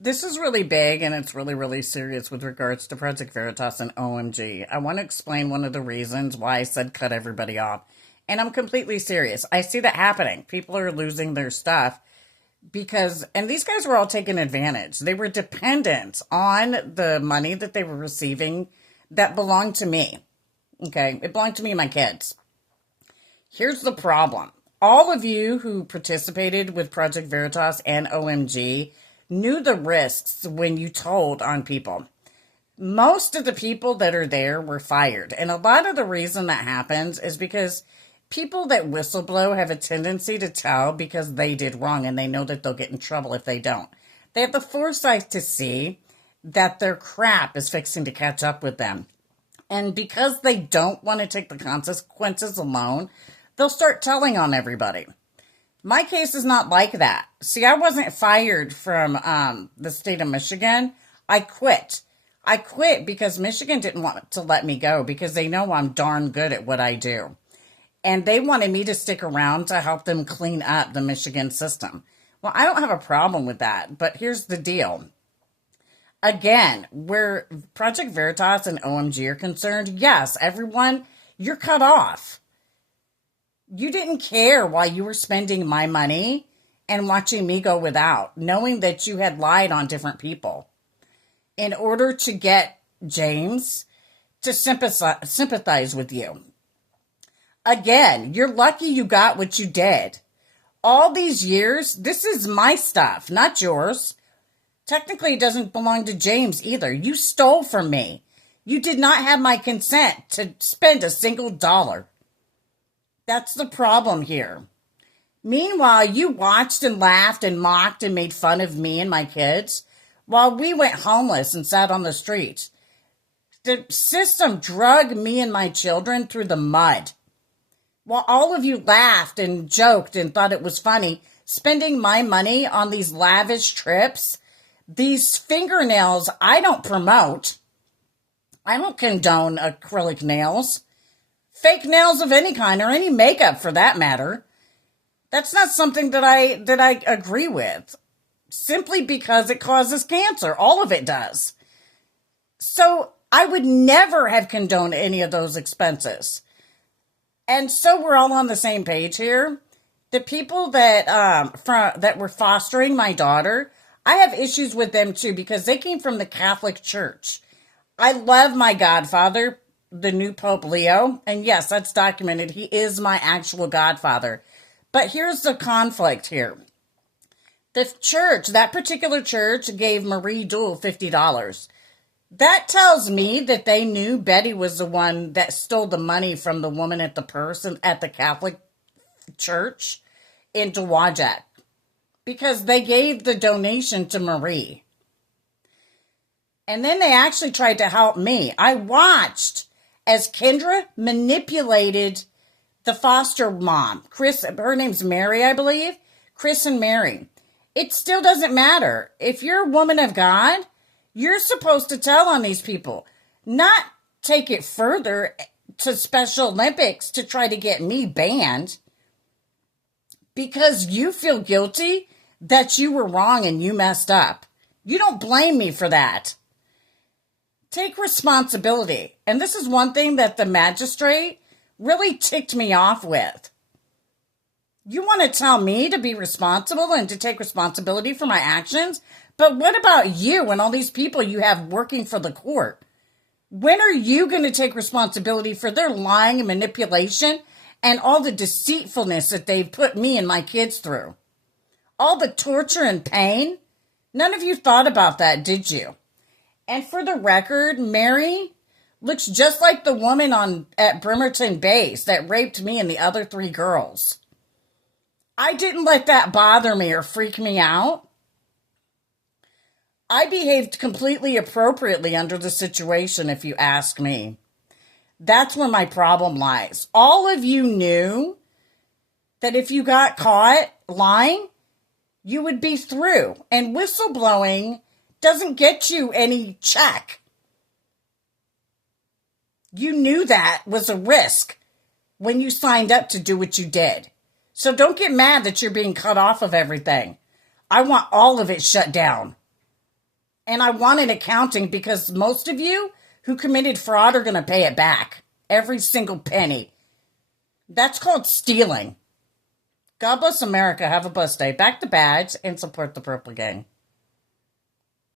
This is really big and it's really, really serious with regards to Project Veritas and OMG. I want to explain one of the reasons why I said cut everybody off. And I'm completely serious. I see that happening. People are losing their stuff because, and these guys were all taking advantage. They were dependent on the money that they were receiving that belonged to me. Okay. It belonged to me and my kids. Here's the problem. All of you who participated with Project Veritas and OMG knew the risks when you told on people. Most of the people that are there were fired. And a lot of the reason that happens is because people that whistleblow have a tendency to tell because they did wrong and they know that they'll get in trouble if they don't. They have the foresight to see that their crap is fixing to catch up with them. And because they don't want to take the consequences alone, they'll start telling on everybody. My case is not like that. See, I wasn't fired from the state of Michigan. I quit. I quit because Michigan didn't want to let me go because they know I'm darn good at what I do. And they wanted me to stick around to help them clean up the Michigan system. Well, I don't have a problem with that, but here's the deal. Again, where Project Veritas and OMG are concerned, yes, everyone, you're cut off. You didn't care why you were spending my money and watching me go without, knowing that you had lied on different people in order to get James to sympathize with you. Again, you're lucky you got what you did. All these years, this is my stuff, not yours. Technically, it doesn't belong to James either. You stole from me. You did not have my consent to spend a single dollar. That's the problem here. Meanwhile, you watched and laughed and mocked and made fun of me and my kids while we went homeless and sat on the streets. The system drug me and my children through the mud. While all of you laughed and joked and thought it was funny, spending my money on these lavish trips, these fingernails I don't promote. I don't condone acrylic nails. Fake nails of any kind or any makeup for that matter. That's not something that I agree with. Simply because it causes cancer. All of it does. So I would never have condoned any of those expenses. And so we're all on the same page here. The people that that were fostering my daughter, I have issues with them too because they came from the Catholic Church. I love my godfather, the new Pope Leo. And yes, that's documented. He is my actual godfather. But here's the conflict here. The church, that particular church, gave Marie Duell $50. That tells me that they knew Betty was the one that stole the money from the woman at the purse at the Catholic Church in Dowagiac. Because they gave the donation to Marie. And then they actually tried to help me. I watched as Kendra manipulated the foster mom. Chris, her name's Mary, I believe. Chris and Mary. It still doesn't matter. If you're a woman of God, you're supposed to tell on these people. Not take it further to Special Olympics to try to get me banned. Because you feel guilty that you were wrong and you messed up. You don't blame me for that. Take responsibility. And this is one thing that the magistrate really ticked me off with. You want to tell me to be responsible and to take responsibility for my actions? But what about you and all these people you have working for the court? When are you going to take responsibility for their lying and manipulation and all the deceitfulness that they've put me and my kids through? All the torture and pain? None of you thought about that, did you? And for the record, Mary looks just like the woman at Bremerton Base that raped me and the other 3 girls. I didn't let that bother me or freak me out. I behaved completely appropriately under the situation, if you ask me. That's where my problem lies. All of you knew that if you got caught lying, you would be through. And whistleblowing doesn't get you any check. You knew that was a risk when you signed up to do what you did. So don't get mad that you're being cut off of everything. I want all of it shut down. And I wanted accounting because most of you who committed fraud are going to pay it back. Every single penny. That's called stealing. God bless America. Have a blessed day. Back to badge and support the Purple Gang.